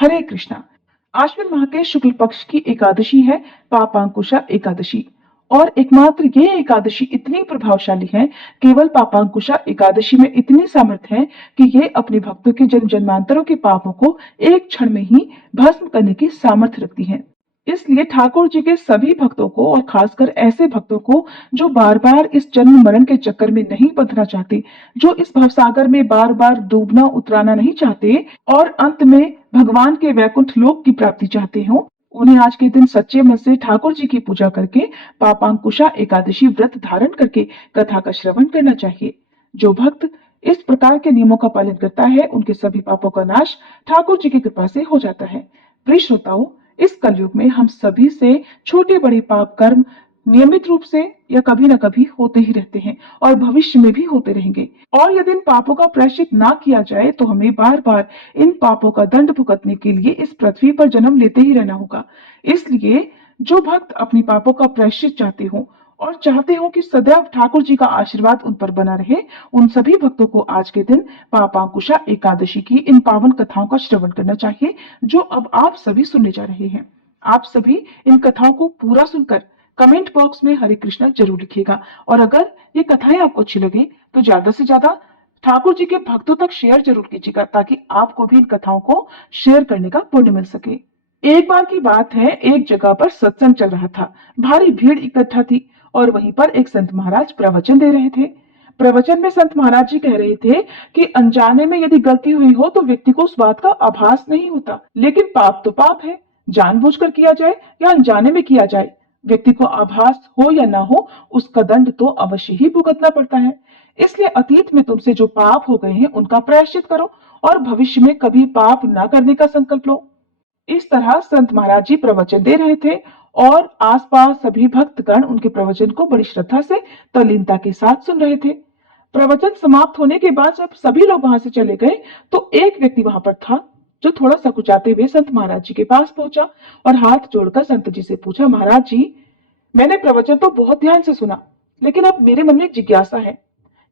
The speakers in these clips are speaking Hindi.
हरे कृष्णा। आश्विन माह के शुक्ल पक्ष की एकादशी है पापांकुशा एकादशी। और एकमात्र ये एकादशी इतनी प्रभावशाली है, केवल पापांकुशा एकादशी में इतनी सामर्थ्य है कि ये अपने भक्तों के जन्म जन्मांतरों के पापों को एक क्षण में ही भस्म करने की सामर्थ्य रखती है। इसलिए ठाकुर जी के सभी भक्तों को, और खासकर ऐसे भक्तों को जो बार बार इस जन्म मरण के चक्कर में नहीं बंधना चाहते, जो इस भवसागर में बार बार डूबना उतराना नहीं चाहते और अंत में भगवान के वैकुंठ लोक की प्राप्ति चाहते हो, उन्हें आज के दिन सच्चे मन से ठाकुर जी की पूजा करके पापांकुशा एकादशी व्रत धारण करके कथा का श्रवण करना चाहिए। जो भक्त इस प्रकार के नियमों का पालन करता है, उनके सभी पापों का नाश ठाकुर जी की कृपा से हो जाता है। प्रिय श्रोताओं, इस कलयुग में हम सभी से छोटे बड़े पाप कर्म नियमित रूप से या कभी न कभी होते ही रहते हैं और भविष्य में भी होते रहेंगे। और यदि इन पापों का प्रायश्चित ना किया जाए तो हमें बार बार इन पापों का दंड भुगतने के लिए इस पृथ्वी पर जन्म लेते ही रहना होगा। इसलिए जो भक्त अपनी पापों का प्रायश्चित चाहते हो और चाहते हो कि सदैव ठाकुर जी का आशीर्वाद उन पर बना रहे, उन सभी भक्तों को आज के दिन पापांकुशा एकादशी की इन पावन कथाओं का श्रवण करना चाहिए, जो अब आप सभी सुनने जा रहे हैं। आप सभी इन कथाओं को पूरा सुनकर कमेंट बॉक्स में हरे कृष्णा जरूर लिखिएगा। और अगर ये कथाएं आपको अच्छी लगे तो ज्यादा से ज्यादा ठाकुर जी के भक्तों तक शेयर जरूर कीजिएगा, ताकि आपको भी इन कथाओं को शेयर करने का पुण्य मिल सके। एक बार की बात है, एक जगह पर सत्संग चल रहा था। भारी भीड़ इकट्ठा थी और वहीं पर एक संत महाराज प्रवचन दे रहे थे। प्रवचन में संत महाराज जी कह रहे थे कि अनजाने में यदि गलती हुई हो तो व्यक्ति को उस बात का आभास नहीं होता, लेकिन पाप तो पाप है, जानबूझकर किया जाए या अनजाने में किया जाए, व्यक्ति को आभास हो या ना हो, उसका दंड तो अवश्य ही भुगतना पड़ता है। इसलिए अतीत में तुमसे जो पाप हो गए हैं उनका प्रायश्चित करो और भविष्य में कभी पाप ना करने का संकल्प लो। इस तरह संत महाराज जी प्रवचन दे रहे थे और आसपास सभी भक्तगण उनके प्रवचन को बड़ी श्रद्धा से तल्लीनता के साथ सुन रहे थे। प्रवचन समाप्त होने के बाद जब सभी लोग वहां से चले गए तो एक व्यक्ति वहां पर था, जो थोड़ा सकुचाते हुए संत महाराज जी के पास पहुंचा और हाथ जोड़कर संत जी से पूछा, महाराज जी, मैंने प्रवचन तो बहुत ध्यान से सुना, लेकिन अब मेरे मन में एक जिज्ञासा है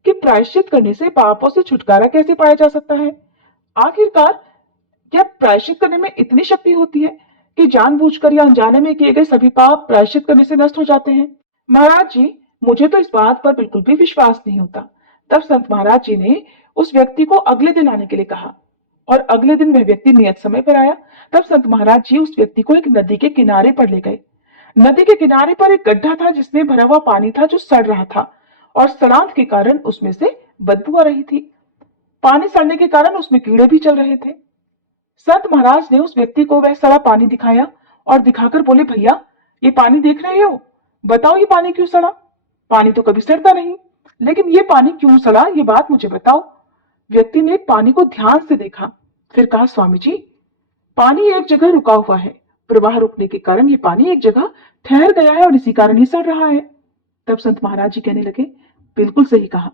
कि प्रायश्चित करने से पापों से छुटकारा कैसे पाया जा सकता है। आखिरकार क्या प्रायश्चित करने में इतनी शक्ति होती है कि जानबूझकर या अनजाने में किए गए सभी पाप प्रायश्चित करने से नष्ट हो जाते हैं? महाराज जी, मुझे तो इस बात पर बिल्कुल भी विश्वास नहीं होता। तब संत महाराज जी ने उस व्यक्ति को अगले दिन आने के लिए कहा और अगले दिन वह व्यक्ति नियत समय पर आया। तब संत महाराज जी उस व्यक्ति को एक नदी के किनारे पर ले गए। नदी के किनारे पर एक गड्ढा था जिसमें भरा हुआ पानी था जो सड़ रहा था और सड़ांत के कारण उसमें से बदबू आ रही थी। पानी सड़ने के कारण उसमें कीड़े भी चल रहे थे। संत महाराज ने उस व्यक्ति को वह सड़ा पानी दिखाया और दिखाकर बोले, भैया, ये पानी देख रहे हो, बताओ ये पानी क्यों सड़ा? पानी तो कभी सड़ता नहीं, लेकिन ये पानी क्यों सड़ा, ये बात मुझे बताओ। व्यक्ति ने पानी को ध्यान से देखा, फिर कहा, स्वामी जी, पानी एक जगह रुका हुआ है, प्रवाह रुकने के कारण ये पानी एक जगह ठहर गया है और इसी कारण ही सड़ रहा है। तब संत महाराज जी कहने लगे, बिल्कुल सही कहा।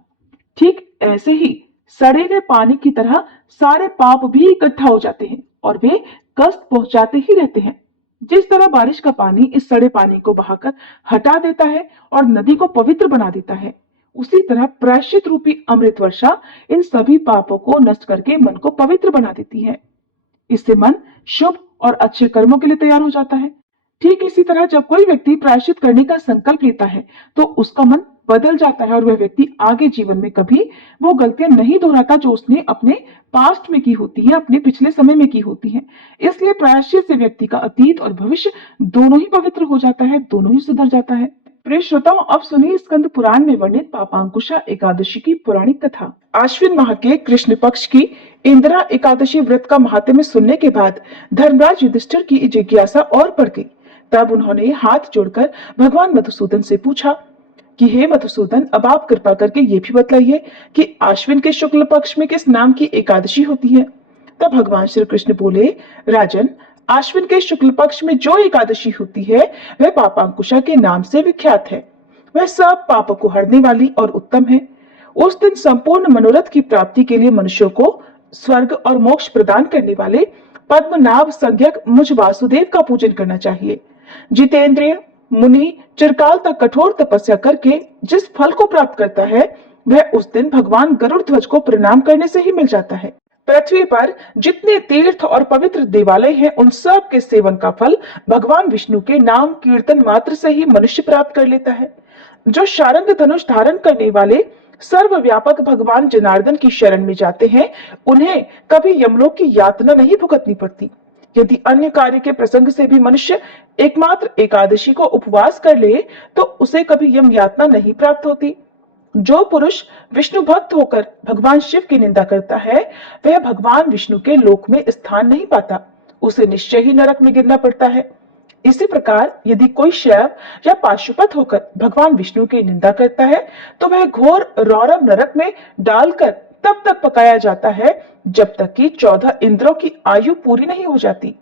ठीक ऐसे ही सड़े हुए पानी की तरह सारे पाप भी इकट्ठा हो जाते हैं और वे कष्ट पहुंचाते ही रहते हैं। जिस तरह बारिश का पानी इस सड़े पानी को बहाकर हटा देता है और नदी को पवित्र बना देता है, उसी तरह प्रायश्चित रूपी अमृत वर्षा इन सभी पापों को नष्ट करके मन को पवित्र बना देती है। इससे मन शुभ और अच्छे कर्मों के लिए तैयार हो जाता है। ठीक इसी तरह जब कोई व्यक्ति प्रायश्चित करने का संकल्प लेता है तो उसका मन बदल जाता है और वह व्यक्ति आगे जीवन में कभी वो गलतियां नहीं दोहराता जो उसने अपने पास्ट में की होती है, अपने पिछले समय में की होती है। इसलिए प्रायश्चित से व्यक्ति का अतीत और भविष्य दोनों ही पवित्र हो जाता है, दोनों ही सुधर जाता है। प्रिय श्रोताओं, अब सुनिए स्कंद पुराण में वर्णित पापांकुशा एकादशी की पौराणिक कथा। आश्विन माह के कृष्ण पक्ष की इंदिरा एकादशी व्रत का महात्म्य सुनने के बाद धर्मराज युधिष्ठिर की जिज्ञासा और बढ़ गई। तब उन्होंने हाथ जोड़कर भगवान मधुसूदन से पूछा कि हे मधुसूदन, अब आप कृपा करके ये भी बतलाइए कि आश्विन के शुक्ल पक्ष में किस नाम की एकादशी होती है। तब भगवान श्री कृष्ण बोले, राजन, आश्विन के शुक्ल पक्ष में जो एकादशी होती है वह पापांकुशा के नाम से विख्यात है। वह सब पापों को हरने वाली और उत्तम है। उस दिन संपूर्ण मनोरथ की प्राप्ति के लिए मनुष्यों को स्वर्ग और मोक्ष प्रदान करने वाले पद्मनाभ संज्ञक मुझ वासुदेव का पूजन करना चाहिए। जितेंद्रिय मुनि चिरकाल तक कठोर तपस्या करके जिस फल को प्राप्त करता है वह उस दिन भगवान गरुड़ ध्वज को प्रणाम करने से ही मिल जाता है। पृथ्वी पर जितने तीर्थ और पवित्र देवालय हैं, उन सब के सेवन का फल भगवान विष्णु के नाम कीर्तन मात्र से ही मनुष्य प्राप्त कर लेता है। जो शारंग धनुष धारण करने वाले सर्वव्यापक भगवान जनार्दन की शरण में जाते हैं, उन्हें कभी यमलोक की यातना नहीं भुगतनी पड़ती। यदि अन्य कार्य के प्रसंग से भी मनुष्य एकमात्र एकादशी को उपवास कर ले, तो उसे कभी यम यातना नहीं प्राप्त होती। जो पुरुष विष्णु भक्त होकर भगवान शिव की निंदा करता है, वह भगवान विष्णु के लोक में स्थान नहीं पाता, उसे निश्चय ही नरक में गिरना पड़ता है। इसी प्रकार यदि कोई शैव या पाशुपत होकर भगवान विष्णु की निंदा करता है, तो वह घोर रौरव नरक में डालकर तब तक पकाया जाता है जब तक कि 14 इंद्रों की आयु पूरी नहीं हो जाती।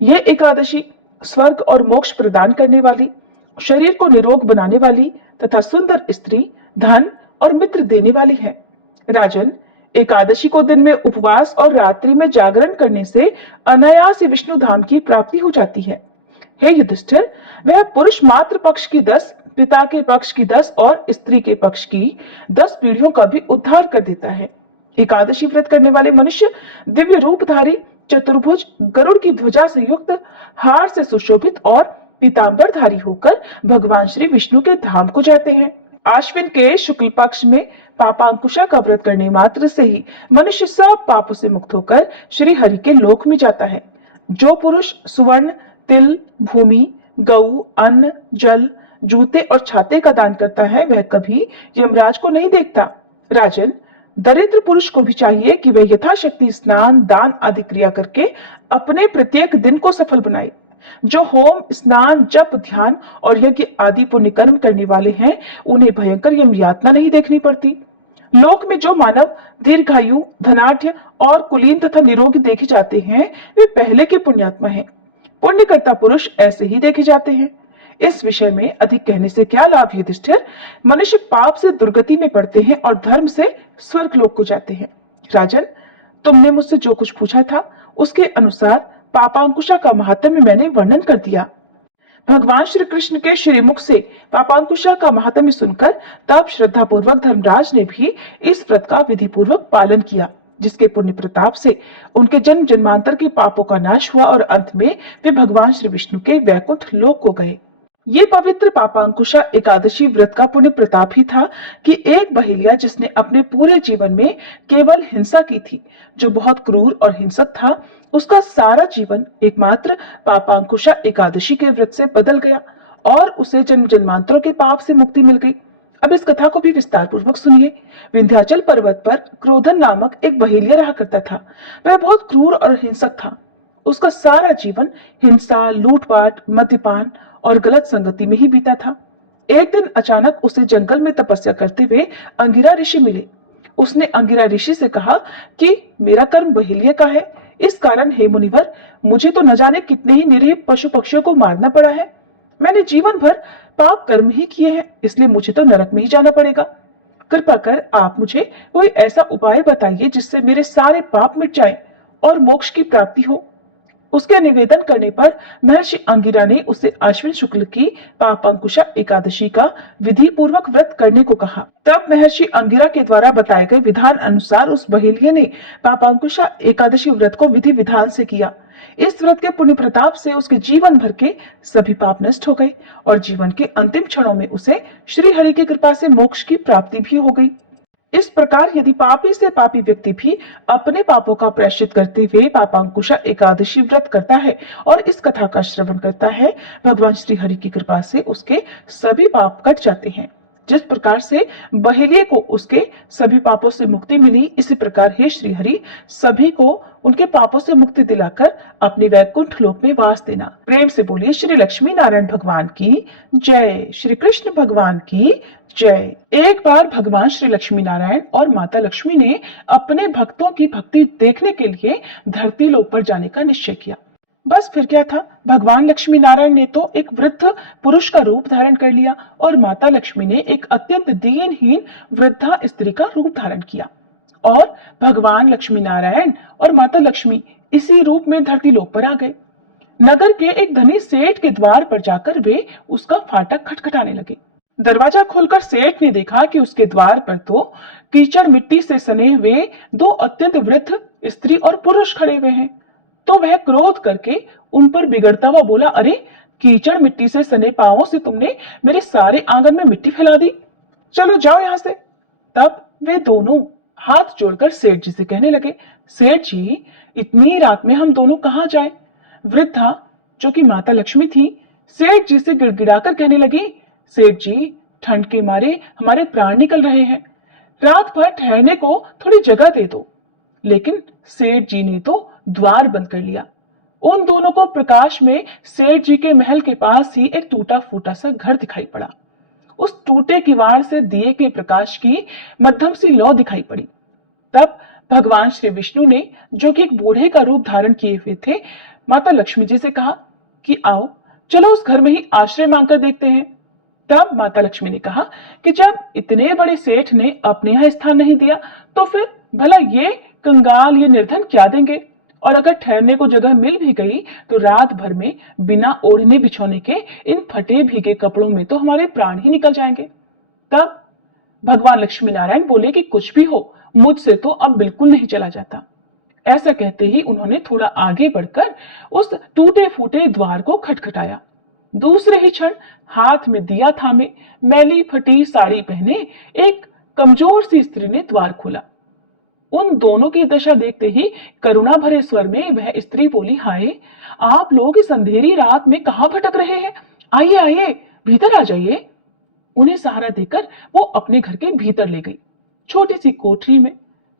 ये एकादशी स्वर्ग और मोक्ष प्रदान करने वाली, शरीर को निरोग बनाने वाली तथा सुंदर स्त्री, धन और मित्र देने वाली है। राजन, एकादशी को दिन में उपवास और रात्रि में जागरण करने से अनायास विष्णु धाम की प्राप्ति हो जाती है। हे युधिष्ठिर, वह पुरुष मात्र पक्ष की 10, पिता के पक्ष की 10 और स्त्री के पक्ष की 10 पीढ़ियों का भी उद्धार कर देता है। एकादशी व्रत करने वाले मनुष्य दिव्य रूपधारी, चतुर्भुज, गरुड़ की ध्वजा से युक्त, हार से सुशोभित और पीतांबरधारी होकर भगवान श्री विष्णु के धाम को जाते हैं। आश्विन के शुक्ल पक्ष में पापांकुशा का व्रत करने मात्र से ही मनुष्य सब पापों से मुक्त होकर श्री हरि के लोक में जाता है। जो पुरुष सुवर्ण, तिल, भूमि, गऊ, अन्न, जल, जूते और छाते का दान करता है, वह कभी यमराज को नहीं देखता। राजन, दरिद्र पुरुष को भी चाहिए कि वह यथाशक्ति स्नान, दान आदि क्रिया करके अपने प्रत्येक दिन को सफल बनाए। जो होम, स्नान, जप, ध्यान और यज्ञ आदि पुण्य कर्म करने वाले हैं, उन्हें भयंकर यम यातना नहीं देखनी पड़ती। लोक में जो मानव दीर्घायु, धनाढ्य और कुलीन तथा निरोगी देखे जाते हैं, वे पहले के पुण्यात्मा हैं। पुण्य करता पुरुष ऐसे ही देखे जाते हैं। इस विषय में अधिक कहने से क्या लाभ युधिष्ठिर? मनुष्य पाप से दुर्गति में पड़ते हैं और धर्म से स्वर्ग लोक को जाते हैं। राजन, तुमने मुझसे जो कुछ पूछा था, उसके अनुसार पापांकुशा का महात्म्य मैंने वर्णन कर दिया। भगवान श्री कृष्ण के श्रीमुख से पापांकुशा का महात्म्य सुनकर तब श्रद्धा पूर्वक धर्मराज ने भी इस व्रत का विधि पूर्वक पालन किया, जिसके पुण्य प्रताप से उनके जन्म जन्मांतर के पापों का नाश हुआ और अंत में वे भगवान श्री विष्णु के वैकुंठ लोक को गए। ये पवित्र पापांकुशा एकादशी व्रत का पुण्य प्रताप ही था कि एक बहेलिया जिसने अपने पूरे जीवन में केवल हिंसा की थी, जो बहुत क्रूर और हिंसक था, उसका सारा जीवन एकमात्र पापांकुशा एकादशी के व्रत से बदल गया और उसे जन्म जन्मांतरों के पाप से मुक्ति मिल गई। अब इस कथा को भी विस्तार पूर्वक सुनिए। विंध्याचल पर्वत पर क्रोधन नामक एक बहेलिया रहा करता था। वह बहुत क्रूर और हिंसक था। उसका सारा जीवन हिंसा, लूटपाट, मद्यपान और गलत संगति में ही बीता था। एक दिन अचानक उसे जंगल में तपस्या करते हुए अंगिरा ऋषि मिले। उसने अंगिरा ऋषि से कहा कि मेरा कर्म बहेलिया का है, इस कारण हे मुनिवर, मुझे तो न जाने कितने ही निरीह पशु पक्षियों को मारना पड़ा है। मैंने जीवन भर पाप कर्म ही किए हैं, इसलिए मुझे तो नरक में ही जाना पड़ेगा। कृपा कर आप मुझे कोई ऐसा उपाय बताइए जिससे मेरे सारे पाप मिट जाएं और मोक्ष की प्राप्ति हो। उसके निवेदन करने पर महर्षि अंगिरा ने उसे आश्विन शुक्ल की पापांकुशा एकादशी का विधि पूर्वक व्रत करने को कहा। तब महर्षि अंगिरा के द्वारा बताए गए विधान अनुसार उस बहेलिये ने पापांकुशा एकादशी व्रत को विधि विधान से किया। इस व्रत के पुण्य प्रताप से उसके जीवन भर के सभी पाप नष्ट हो गए और जीवन के अंतिम क्षणों में उसे श्री हरि की कृपा से मोक्ष की प्राप्ति भी हो गई। इस प्रकार यदि पापी से पापी व्यक्ति भी अपने पापों का प्रायश्चित करते हुए पापांकुशा एकादशी व्रत करता है और इस कथा का श्रवण करता है, भगवान श्री हरि की कृपा से उसके सभी पाप कट जाते हैं। जिस प्रकार से बहेलिये को उसके सभी पापों से मुक्ति मिली, इसी प्रकार हे श्री हरि सभी को उनके पापों से मुक्ति दिलाकर अपने वैकुंठ लोक में वास देना। प्रेम से बोलिए श्री लक्ष्मी नारायण भगवान की जय, श्री कृष्ण भगवान की जय। एक बार भगवान श्री लक्ष्मी नारायण और माता लक्ष्मी ने अपने भक्तों की भक्ति देखने के लिए धरती लोक पर जाने का निश्चय किया। बस फिर क्या था, भगवान लक्ष्मी नारायण ने तो एक वृद्ध पुरुष का रूप धारण कर लिया और माता लक्ष्मी ने एक अत्यंत दीनहीन वृद्धा स्त्री का रूप धारण किया और भगवान लक्ष्मी नारायण और माता लक्ष्मी इसी रूप में धरती लोक पर आ गए। नगर के एक धनी सेठ के द्वार पर जाकर वे उसका फाटक खटखटाने लगे। दरवाजा खोलकर सेठ ने देखा कि उसके द्वार पर तो कीचड़ मिट्टी से सने हुए दो अत्यंत वृद्ध स्त्री और पुरुष खड़े हुए हैं। तो वह क्रोध करके उन पर बिगड़ता हुआ बोला, अरे कीचड़ मिट्टी से सने पांवों से तुमने मेरे सारे आंगन में मिट्टी फैला दी, चलो जाओ यहां से। तब वे दोनों हाथ जोड़कर सेठ जी से कहने लगे, सेठ जी इतनी रात में हम दोनों कहां जाएं? वृद्धा जो कि माता लक्ष्मी थी सेठ जी से गिड़गिड़ाकर कहने लगी, सेठ जी ठंड के मारे हमारे प्राण निकल रहे हैं, रात भर ठहरने को थोड़ी जगह दे दो। लेकिन सेठ जी ने तो द्वार बंद कर लिया। उन दोनों को प्रकाश में सेठ जी के महल के पास ही एक टूटा फूटा सा घर दिखाई पड़ा। उस टूटे किवाड़ से दिए के प्रकाश की मध्यम सी लौ दिखाई पड़ी। तब भगवान श्री विष्णु ने, जो कि एक बूढ़े का रूप धारण किए हुए थे, माता लक्ष्मी जी से कहा कि आओ चलो उस घर में ही आश्रय मांगकर देखते हैं। तब माता लक्ष्मी ने कहा कि जब इतने बड़े सेठ ने अपने यहां स्थान नहीं दिया तो फिर भला ये कंगाल, ये निर्धन क्या देंगे? और अगर ठहरने को जगह मिल भी गई तो रात भर में बिना ओढ़ने बिछोने के इन फटे भीगे कपड़ों में तो हमारे प्राण ही निकल जाएंगे। तब भगवान लक्ष्मी नारायण बोले कि कुछ भी हो, मुझसे तो अब बिल्कुल नहीं चला जाता। ऐसा कहते ही उन्होंने थोड़ा आगे बढ़कर उस टूटे फूटे द्वार को खटखटाया। दूसरे ही क्षण हाथ में दिया थामे, मैली फटी साड़ी पहने एक कमजोर सी स्त्री ने द्वार खोला। उन दोनों की दशा देखते ही करुणा भरे स्वर में वह स्त्री बोली, हाय आप लोग इस अंधेरी रात में कहां भटक रहे हैं? आइए आइए भीतर आ जाइए। उन्हें सहारा देकर वो अपने घर के भीतर ले गई। छोटी सी कोठरी में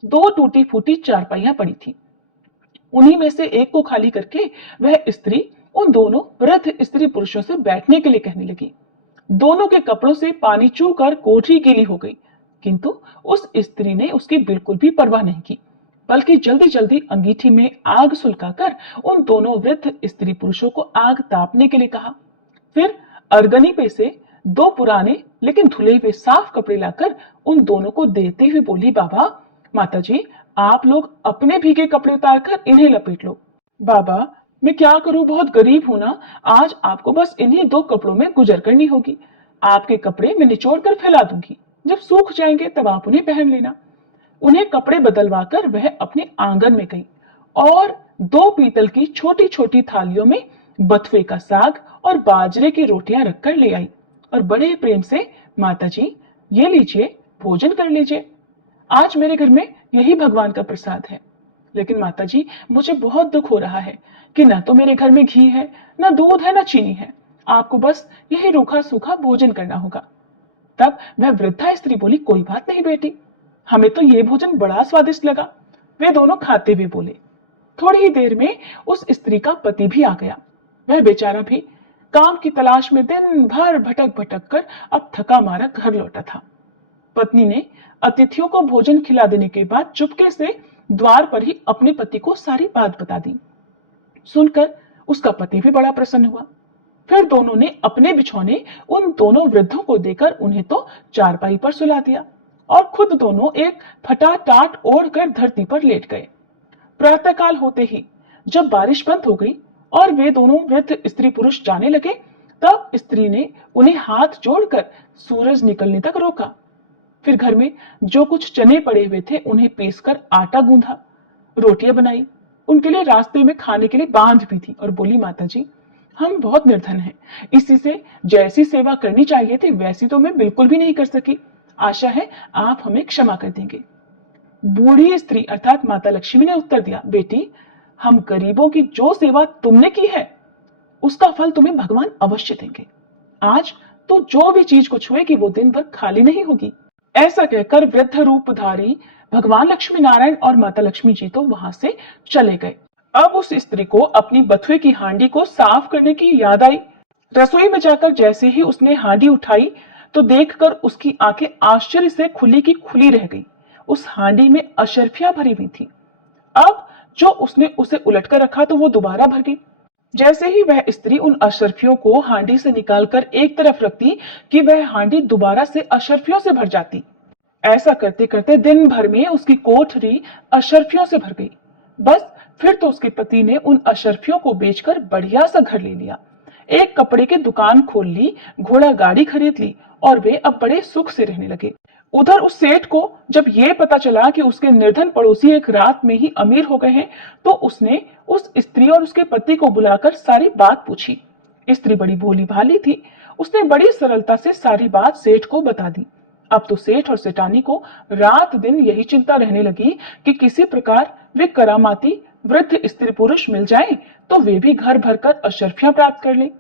दो टूटी फूटी चारपाइयां पड़ी थी। उन्हीं में से एक को खाली करके वह स्त्री उन दोनों वृद्ध स्त्री पुरुषों से बैठने के लिए कहने लगी। दोनों के कपड़ों से पानी चूकर कोठरी गीली हो गई, किंतु उस स्त्री ने उसकी बिल्कुल भी परवाह नहीं की, बल्कि जल्दी जल्दी अंगीठी में आग सुलगाकर उन दोनों वृद्ध स्त्री पुरुषों को आग तापने के लिए कहा। फिर अरगनी पे से दो पुराने लेकिन धुले हुए साफ कपड़े लाकर उन दोनों को देते हुए बोली, बाबा माताजी आप लोग अपने भीगे कपड़े उतारकर इन्हें लपेट लो। बाबा मैं क्या करूं, बहुत गरीब हूं ना, आज आपको बस इन्हीं दो कपड़ों में गुजर करनी होगी। आपके कपड़े मैं निचोड़ कर फैला दूंगी, जब सूख जाएंगे तब आप उन्हें पहन लेना। उन्हें कपड़े बदलवाकर वह अपने आंगन में गई और दो पीतल की छोटी छोटी थालियों में बथुए का साग और बाजरे की रोटियां रखकर ले आई और बड़े प्रेम से, माताजी ये लीजिए भोजन कर लीजिए, आज मेरे घर में यही भगवान का प्रसाद है। लेकिन माताजी मुझे बहुत दुख हो रहा है कि न तो मेरे घर में घी है, न दूध है, न चीनी है, आपको बस यही रूखा सूखा भोजन करना होगा। तब वह वृद्धा स्त्री बोली, कोई बात नहीं बेटी, हमें तो ये भोजन बड़ा स्वादिष्ट लगा। वे दोनों खाते हुए बोले। थोड़ी ही देर में उस स्त्री का पति भी आ गया। वह बेचारा भी काम की तलाश में दिन भर भटक भटक कर अब थका मारा घर लौटा था। पत्नी ने अतिथियों को भोजन खिला देने के बाद चुपके से द्वार पर ही अपने पति को सारी बात बता दी। सुनकर उसका पति भी बड़ा प्रसन्न हुआ। फिर दोनों ने अपने बिछौने उन दोनों वृद्धों को देकर उन्हें तो चारपाई पर सुला दिया और खुद दोनों एक फटा टाट ओढ़कर धरती पर लेट गए। प्रातःकाल होते ही जब बारिश बंद हो गई और वे दोनों वृद्ध स्त्री पुरुष जाने लगे, तब स्त्री ने उन्हें हाथ जोड़कर सूरज निकलने तक रोका। फिर घर में जो कुछ चने पड़े हुए थे उन्हें पीसकर आटा गूंधा, रोटियां बनाई, उनके लिए रास्ते में खाने के लिए बांध भी थी और बोली, माताजी हम बहुत निर्धन हैं, इसी से जैसी सेवा करनी चाहिए थी वैसी तो मैं बिल्कुल भी नहीं कर सकी, आशा है आप हमें क्षमा कर देंगे। बूढ़ी स्त्री अर्थात माता लक्ष्मी ने उत्तर दिया, बेटी हम गरीबों की जो सेवा तुमने की है उसका फल तुम्हें भगवान अवश्य देंगे। आज तो जो भी चीज को छुएगी वो दिन भर खाली नहीं होगी। ऐसा कहकर वृद्ध रूपधारी भगवान लक्ष्मी नारायण और माता लक्ष्मी जी तो वहां से चले गए। अब उस स्त्री को अपनी बथुए की हांडी को साफ करने की याद आई। रसोई में जाकर जैसे ही उसने हांडी उठाई तो देखकर उसकी आंखें आश्चर्य से खुली की खुली रह गई। उस हांडी में अशर्फियां भरी हुई थी। अब जो उसने उसे उलटकर रखा तो वो दोबारा भर गई। जैसे ही वह स्त्री उन अशर्फियों को हांडी से निकालकर एक तरफ रखती कि वह हांडी दोबारा से अशर्फियों से भर जाती। ऐसा करते करते दिन भर में उसकी कोठरी अशर्फियों से भर गई। बस फिर तो उसके पति ने उन अशर्फियों को बेचकर बढ़िया सा घर ले लिया, एक कपड़े की दुकान खोल ली, घोड़ा गाड़ी खरीद ली और वे अब बड़े सुख से रहने लगे। उधर उस सेठ को जब ये पता चला कि उसके निर्धन पड़ोसी एक रात में ही अमीर हो गए हैं, तो उसने उस स्त्री और उसके पति को बुलाकर सारी बात पूछी। स्त्री बड़ी भोली भाली थी, उसने बड़ी सरलता से सारी बात सेठ को बता दी। अब तो सेठ और सेठानी को रात दिन यही चिंता रहने लगी कि किसी प्रकार वे करामाती वृद्ध स्त्री पुरुष मिल जाएं, तो वे भी घर भरकर अशर्फियां प्राप्त कर लें।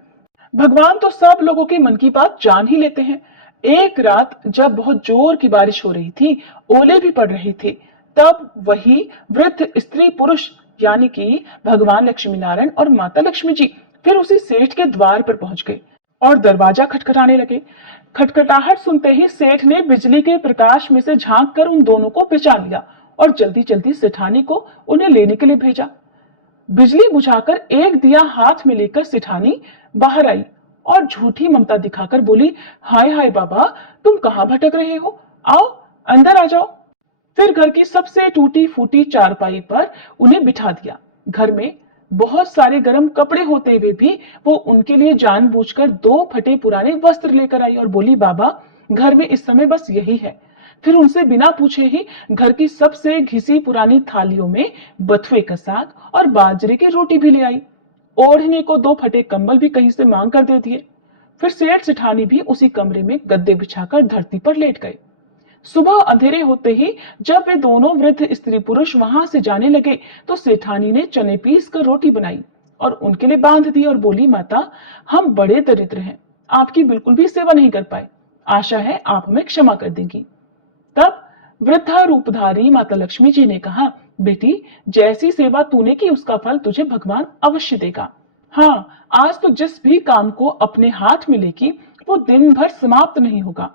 भगवान तो सब लोगों के मन की बात जान ही लेते हैं। एक रात जब बहुत जोर की बारिश हो रही थी, ओले भी पड़ रहे थे, तब वही वृद्ध स्त्री पुरुष यानी कि भगवान लक्ष्मी नारायण और माता लक्ष्मी जी फिर उसी सेठ के द्वार पर पहुंच गए और दरवाजा खटखटाने लगे। खटखटाहट सुनते ही सेठ ने बिजली के प्रकाश में से झांक कर उन दोनों को पहचान लिया और जल्दी जल्दी सेठानी को उन्हें लेने के लिए भेजा। बिजली बुझाकर एक दिया हाथ में लेकर सेठानी बाहर आई और झूठी ममता दिखाकर बोली, हाय हाय बाबा, तुम कहाँ भटक रहे हो, आओ अंदर आ जाओ। फिर घर की सबसे टूटी फूटी चारपाई पर उन्हें बिठा दिया। घर में बहुत सारे गर्म कपड़े होते हुए भी वो उनके लिए जानबूझकर 2 फटे पुराने वस्त्र लेकर आई और बोली, बाबा घर में इस समय बस यही है। फिर उनसे बिना पूछे ही घर की सबसे घिसी पुरानी थालियों में बथुए का साग और बाजरे की रोटी भी ले आई। ओढ़ने को 2 फटे कंबल भी कहीं से मांग कर दे दिए। फिर सेठ सेठानी भी उसी कमरे में गद्दे बिछाकर धरती पर लेट गए। सुबह अंधेरे होते ही जब वे दोनों वृद्ध स्त्री पुरुष वहां से जाने लगे, तो सेठानी ने चने पीस कर रोटी बनाई और उनके लिए बांध दी और बोली, माता हम बड़े दरिद्र हैं, आपकी बिल्कुल भी सेवा नहीं कर पाए, आशा है आप हमें क्षमा कर देंगी। तब वृद्धा रूपधारी माता लक्ष्मी जी ने कहा, बेटी जैसी सेवा तूने की उसका फल तुझे भगवान अवश्य देगा। हाँ, आज तो जिस भी काम को अपने हाथ में लेगी वो दिन भर समाप्त नहीं होगा।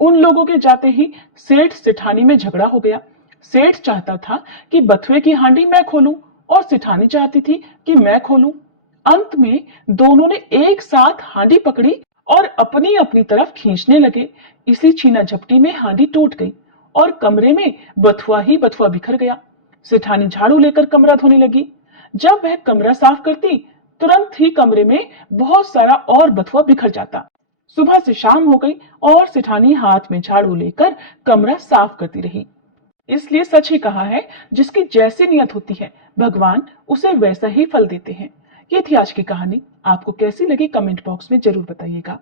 उन लोगों के जाते ही सेठ सेठानी में झगड़ा हो गया। सेठ चाहता था कि बथुए की हांडी मैं खोलूं और सेठानी चाहती थी कि मैं खोलूं। अंत में दोनों ने एक साथ हांडी पकड़ी और अपनी अपनी तरफ खींचने लगे। इसी छीना झपटी में हांडी टूट गई और कमरे में बथुआ ही बथुआ बिखर गया। सेठानी झाड़ू लेकर कमरा धोने लगी। जब वह कमरा साफ करती, तुरंत ही कमरे में बहुत सारा और बथुआ बिखर जाता। सुबह से शाम हो गई और सेठानी हाथ में झाड़ू लेकर कमरा साफ करती रही। इसलिए सच ही कहा है, जिसकी जैसी नियत होती है भगवान उसे वैसा ही फल देते हैं। ये थी आज की कहानी। आपको कैसी लगी कमेंट बॉक्स में जरूर बताइएगा।